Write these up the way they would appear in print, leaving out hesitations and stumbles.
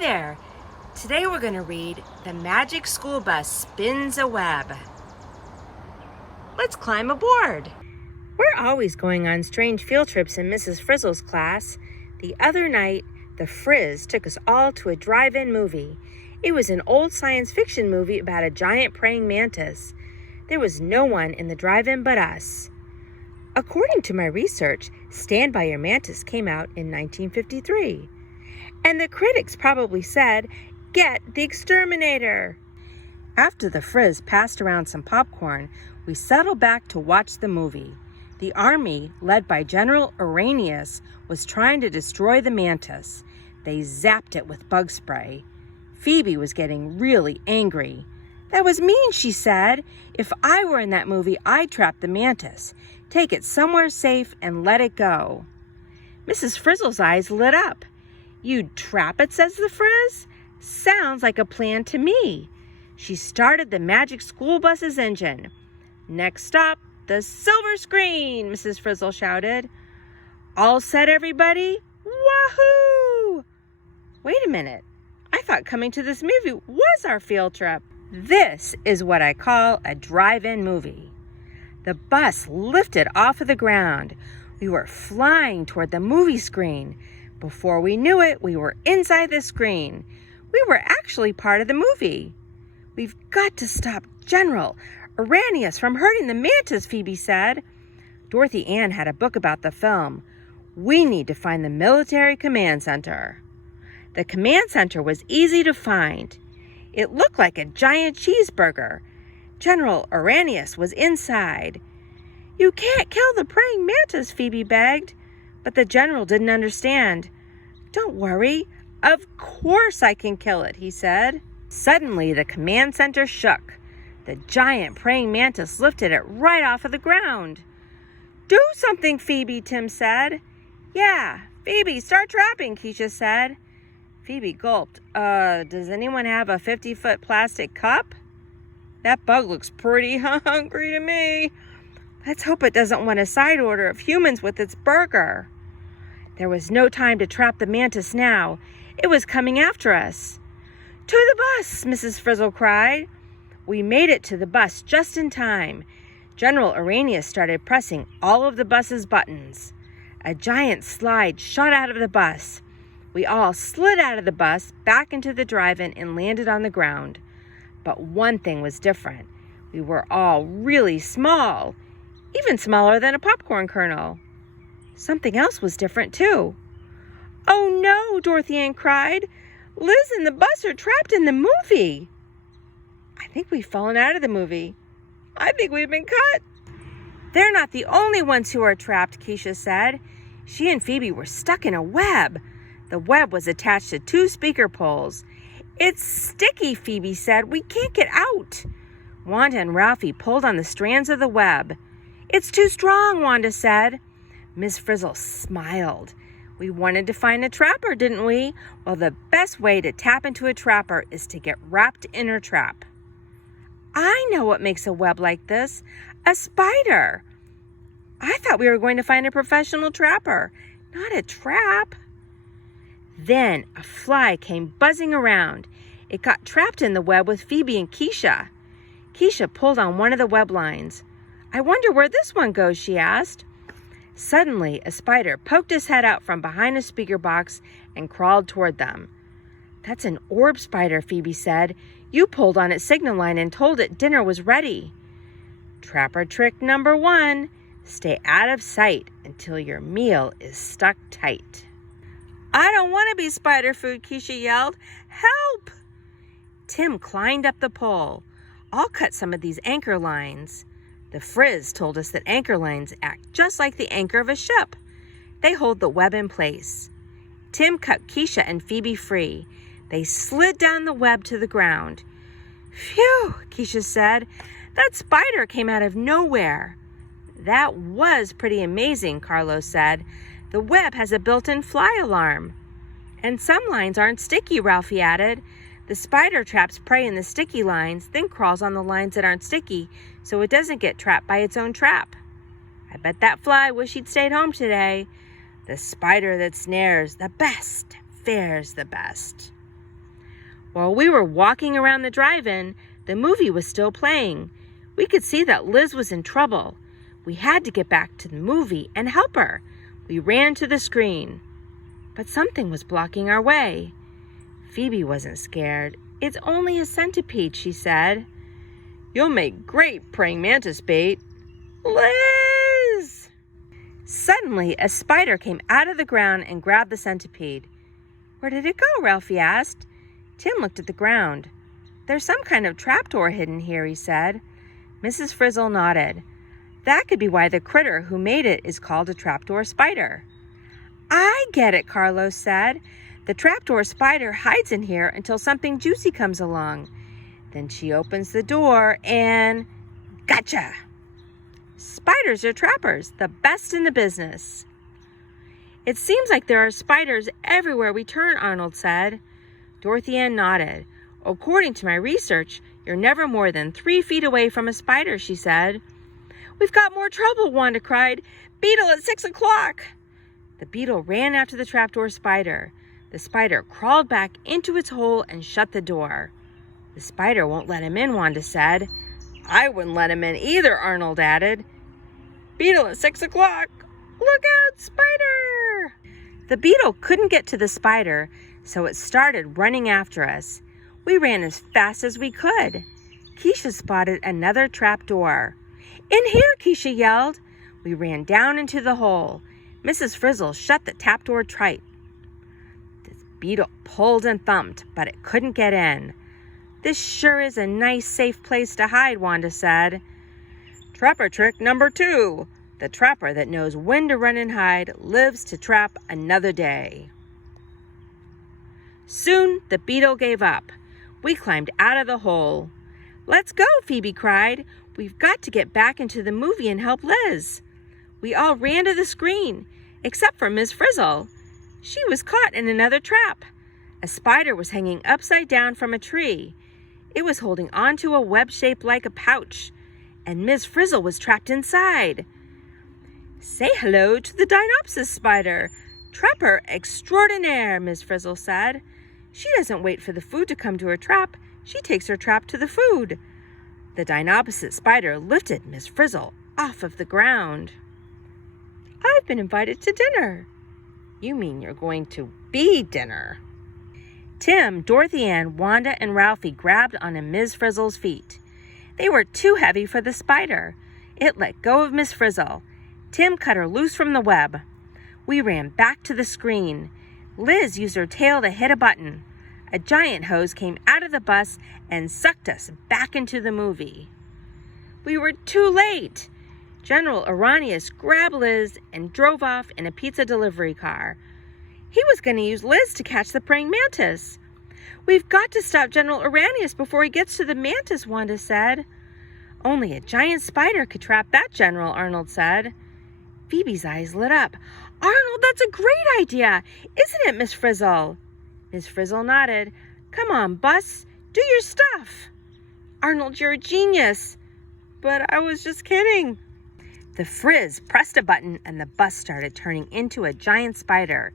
there! Today we're going to read The Magic School Bus Spins a Web. Let's climb aboard. We're always going on strange field trips in Mrs. Frizzle's class. The other night, the Frizz took us all to a drive-in movie. It was an old science fiction movie about a giant praying mantis. There was no one in the drive-in but us. According to my research, Stand By Your Mantis came out in 1953. And the critics probably said, "Get the exterminator!" After the Frizz passed around some popcorn, we settled back to watch the movie. The army, led by General Arrhenius, was trying to destroy the mantis. They zapped it with bug spray. Phoebe was getting really angry. "That was mean," she said. "If I were in that movie, I'd trap the mantis, take it somewhere safe, and let it go." Mrs. Frizzle's eyes lit up. "You'd trap it," says the Frizz. "Sounds like a plan to me." She started the Magic School Bus's engine. "Next stop, the silver screen," Mrs. Frizzle shouted. "All set, everybody? Wahoo!" Wait a minute. I thought coming to this movie was our field trip. This is what I call a drive-in movie. The bus lifted off of the ground. We were flying toward the movie screen. Before we knew it, we were inside the screen. We were actually part of the movie. "We've got to stop General Arrhenius from hurting the mantis," Phoebe said. Dorothy Ann had a book about the film. "We need to find the military command center." The command center was easy to find. It looked like a giant cheeseburger. General Arrhenius was inside. "You can't kill the praying mantis," Phoebe begged. But the general didn't understand. "Don't worry. Of course I can kill it," he said. Suddenly, the command center shook. The giant praying mantis lifted it right off of the ground. "Do something, Phoebe," Tim said. "Yeah, Phoebe, start trapping," Keisha said. Phoebe gulped. Does anyone have a 50-foot plastic cup? That bug looks pretty hungry to me. Let's hope it doesn't want a side order of humans with its burger." There was no time to trap the mantis now. It was coming after us. "To the bus!" Mrs. Frizzle cried. We made it to the bus just in time. General Arrhenius started pressing all of the bus's buttons. A giant slide shot out of the bus. We all slid out of the bus, back into the drive-in, and landed on the ground. But one thing was different. We were all really small. Even smaller than a popcorn kernel. Something else was different, too. "Oh, no," Dorothy Ann cried. "Liz and the bus are trapped in the movie." "I think we've fallen out of the movie. I think we've been cut." "They're not the only ones who are trapped," Keisha said. She and Phoebe were stuck in a web. The web was attached to 2 speaker poles. "It's sticky," Phoebe said. "We can't get out." Wanda and Ralphie pulled on the strands of the web. "It's too strong," Wanda said. Miss Frizzle smiled. "We wanted to find a trapper, didn't we? Well, the best way to tap into a trapper is to get wrapped in her trap." "I know what makes a web like this. A spider." "I thought we were going to find a professional trapper, not a trap." Then a fly came buzzing around. It got trapped in the web with Phoebe and Keisha. Keisha pulled on one of the web lines. "I wonder where this one goes," she asked. Suddenly, a spider poked his head out from behind a speaker box and crawled toward them. "That's an orb spider," Phoebe said. "You pulled on its signal line and told it dinner was ready." Trapper trick number 1, stay out of sight until your meal is stuck tight. "I don't want to be spider food," Keisha yelled. "Help!" Tim climbed up the pole. "I'll cut some of these anchor lines." The Frizz told us that anchor lines act just like the anchor of a ship. They hold the web in place. Tim cut Keisha and Phoebe free. They slid down the web to the ground. "Phew," Keisha said. "That spider came out of nowhere." "That was pretty amazing," Carlos said. "The web has a built-in fly alarm." "And some lines aren't sticky," Ralphie added. "The spider traps prey in the sticky lines, then crawls on the lines that aren't sticky, so it doesn't get trapped by its own trap. I bet that fly wished he'd stayed home today. The spider that snares the best fares the best." While we were walking around the drive-in, the movie was still playing. We could see that Liz was in trouble. We had to get back to the movie and help her. We ran to the screen. But something was blocking our way. Phoebe wasn't scared. "It's only a centipede," she said. "You'll make great praying mantis bait." "Liz!" Suddenly, a spider came out of the ground and grabbed the centipede. "Where did it go?" Ralphie asked. Tim looked at the ground. "There's some kind of trapdoor hidden here," he said. Mrs. Frizzle nodded. "That could be why the critter who made it is called a trapdoor spider." "I get it," Carlos said. "The trapdoor spider hides in here until something juicy comes along. Then she opens the door and... gotcha! Spiders are trappers, the best in the business." "It seems like there are spiders everywhere we turn," Arnold said. Dorothy Ann nodded. "According to my research, you're never more than 3 feet away from a spider," she said. "We've got more trouble," Wanda cried. "Beetle at 6 o'clock!" The beetle ran after the trapdoor spider. The spider crawled back into its hole and shut the door. "The spider won't let him in," Wanda said. "I wouldn't let him in either," Arnold added. "Beetle at 6 o'clock! Look out, spider!" The beetle couldn't get to the spider, so it started running after us. We ran as fast as we could. Keisha spotted another trap door. "In here!" Keisha yelled. We ran down into the hole. Mrs. Frizzle shut the tap door tight. The beetle pulled and thumped, but it couldn't get in. "This sure is a nice, safe place to hide," Wanda said. "Trapper trick number 2. The trapper that knows when to run and hide lives to trap another day." Soon the beetle gave up. We climbed out of the hole. "Let's go," Phoebe cried. "We've got to get back into the movie and help Liz." We all ran to the screen, except for Miss Frizzle. She was caught in another trap. A spider was hanging upside down from a tree. It was holding onto a web shaped like a pouch, and Miss Frizzle was trapped inside. "Say hello to the Dinopsis spider, trapper extraordinaire," Miss Frizzle said. "She doesn't wait for the food to come to her trap. She takes her trap to the food." The Dinopsis spider lifted Miss Frizzle off of the ground. "I've been invited to dinner." "You mean you're going to be dinner?" Tim, Dorothy Ann, Wanda, and Ralphie grabbed onto Miss Frizzle's feet. They were too heavy for the spider. It let go of Miss Frizzle. Tim cut her loose from the web. We ran back to the screen. Liz used her tail to hit a button. A giant hose came out of the bus and sucked us back into the movie. We were too late. General Iranius grabbed Liz and drove off in a pizza delivery car. He was going to use Liz to catch the praying mantis. "We've got to stop General Iranius before he gets to the mantis," Wanda said. "Only a giant spider could trap that general," Arnold said. Phoebe's eyes lit up. "Arnold, that's a great idea, isn't it, Miss Frizzle?" Miss Frizzle nodded. "Come on, bus, do your stuff." "Arnold, you're a genius." "But I was just kidding." The Frizz pressed a button and the bus started turning into a giant spider.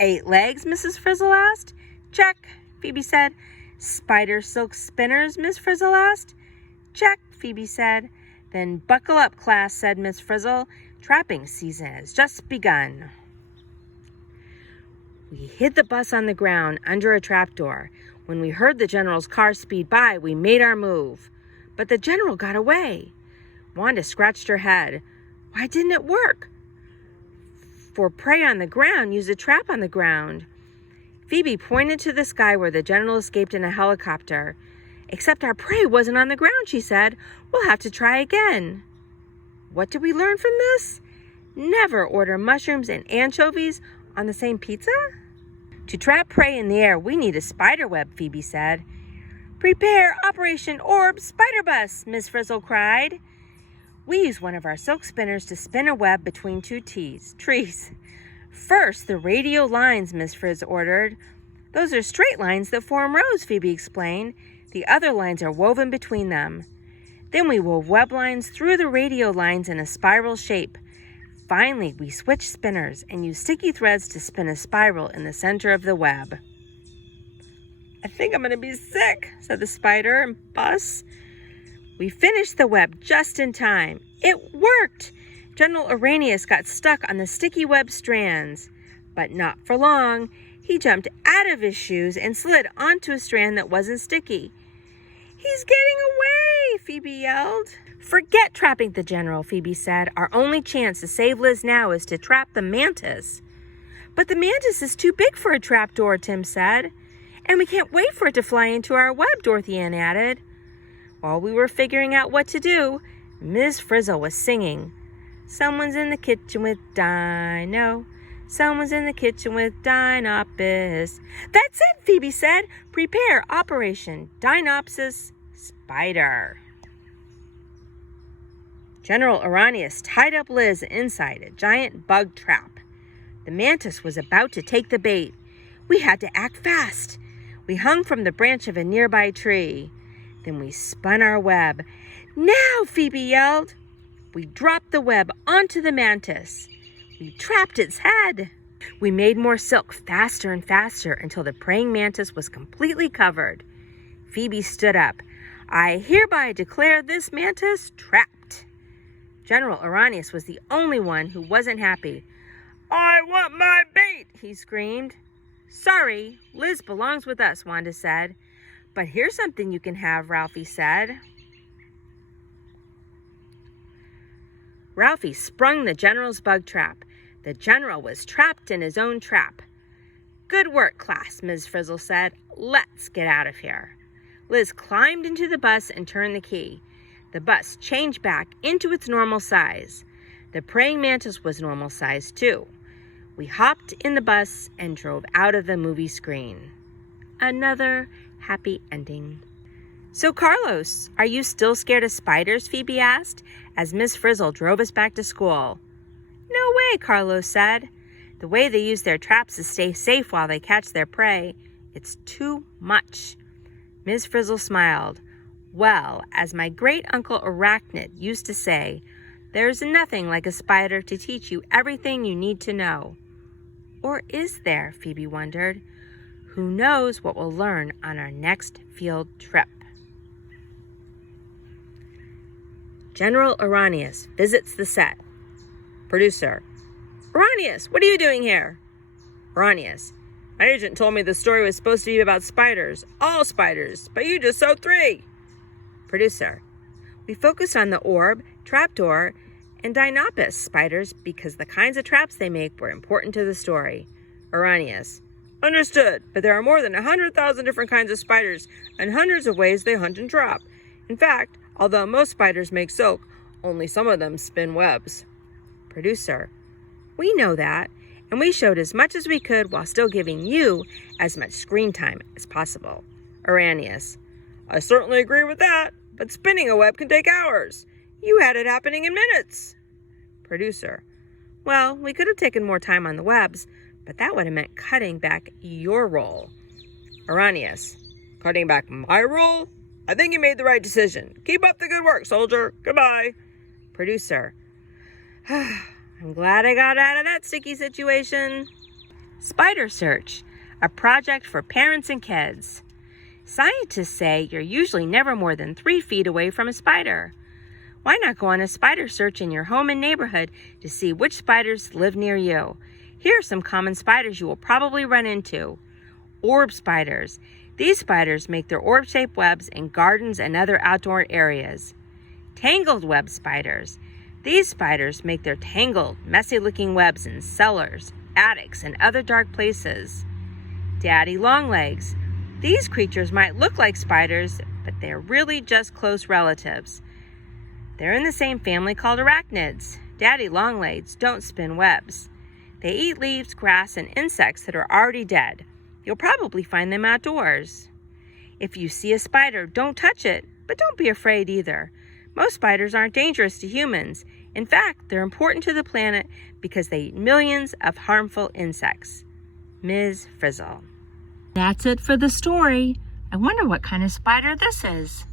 "8 legs?" Mrs. Frizzle asked. "Check," Phoebe said. "Spider silk spinners?" Miss Frizzle asked. "Check," Phoebe said. "Then buckle up, class," said Miss Frizzle. "Trapping season has just begun." We hid the bus on the ground under a trapdoor. When we heard the general's car speed by, we made our move. But the general got away. Wanda scratched her head. Why didn't it work? For prey on the ground, use a trap on the ground. Phoebe pointed to the sky where the general escaped in a helicopter. "Except our prey wasn't on the ground," she said. "We'll have to try again." What did we learn from this? Never order mushrooms and anchovies on the same pizza? To trap prey in the air, we need a spider web, Phoebe said. "Prepare Operation Orb Spider Bus," Miss Frizzle cried. We used one of our silk spinners to spin a web between 2 trees. "First, the radial lines," Miss Frizzle ordered. "Those are straight lines that form rows," Phoebe explained. "The other lines are woven between them. Then we wove web lines through the radial lines in a spiral shape. Finally, we switched spinners and used sticky threads to spin a spiral in the center of the web." "I think I'm going to be sick," said the spider and Bus. We finished the web just in time. It worked! General Arrhenius got stuck on the sticky web strands. But not for long. He jumped out of his shoes and slid onto a strand that wasn't sticky. "He's getting away!" Phoebe yelled. "Forget trapping the general," Phoebe said. "Our only chance to save Liz now is to trap the mantis." "But the mantis is too big for a trapdoor," Tim said. "And we can't wait for it to fly into our web," Dorothy Ann added. While we were figuring out what to do, Ms. Frizzle was singing, "Someone's in the kitchen with Dino. Someone's in the kitchen with Dinopsis." "That's it," Phoebe said. "Prepare Operation Dinopsis Spider." General Arrhenius tied up Liz inside a giant bug trap. The mantis was about to take the bait. We had to act fast. We hung from the branch of a nearby tree. Then we spun our web. "Now!" Phoebe yelled. We dropped the web onto the mantis. We trapped its head. We made more silk faster and faster until the praying mantis was completely covered. Phoebe stood up. "I hereby declare this mantis trapped." General Arrhenius was the only one who wasn't happy. "I want my bait!" he screamed. "Sorry, Liz belongs with us," Wanda said. "But here's something you can have," Ralphie said. Ralphie sprung the general's bug trap. The general was trapped in his own trap. "Good work, class," Ms. Frizzle said. "Let's get out of here." Liz climbed into the bus and turned the key. The bus changed back into its normal size. The praying mantis was normal size too. We hopped in the bus and drove out of the movie screen. Another happy ending. "So, Carlos, are you still scared of spiders?" Phoebe asked, as Miss Frizzle drove us back to school. "No way," Carlos said. "The way they use their traps to stay safe while they catch their prey, it's too much." Miss Frizzle smiled. "Well, as my great-uncle Arachnid used to say, there's nothing like a spider to teach you everything you need to know." Or is there, Phoebe wondered. Who knows what we'll learn on our next field trip? General Arrhenius visits the set. Producer: "Arrhenius, what are you doing here?" Arrhenius: "My agent told me the story was supposed to be about spiders, all spiders, but you just saw 3. Producer: "We focused on the orb, trapdoor, and Dinopsis spiders because the kinds of traps they make were important to the story." Arrhenius: "Understood, but there are more than 100,000 different kinds of spiders and hundreds of ways they hunt and trap. In fact, although most spiders make silk, only some of them spin webs." Producer: "We know that, and we showed as much as we could while still giving you as much screen time as possible." Arrhenius: "I certainly agree with that, but spinning a web can take hours. You had it happening in minutes." Producer: "Well, we could have taken more time on the webs, but that would have meant cutting back your role." Arrhenius: "Cutting back my role? I think you made the right decision. Keep up the good work, soldier. Goodbye." Producer: "I'm glad I got out of that sticky situation." Spider Search, a project for parents and kids. Scientists say you're usually never more than 3 feet away from a spider. Why not go on a spider search in your home and neighborhood to see which spiders live near you? Here are some common spiders you will probably run into. Orb spiders. These spiders make their orb-shaped webs in gardens and other outdoor areas. Tangled web spiders. These spiders make their tangled, messy-looking webs in cellars, attics, and other dark places. Daddy longlegs. These creatures might look like spiders, but they're really just close relatives. They're in the same family called arachnids. Daddy longlegs don't spin webs. They eat leaves, grass, and insects that are already dead. You'll probably find them outdoors. If you see a spider, don't touch it, but don't be afraid either. Most spiders aren't dangerous to humans. In fact, they're important to the planet because they eat millions of harmful insects. Ms. Frizzle. That's it for the story. I wonder what kind of spider this is.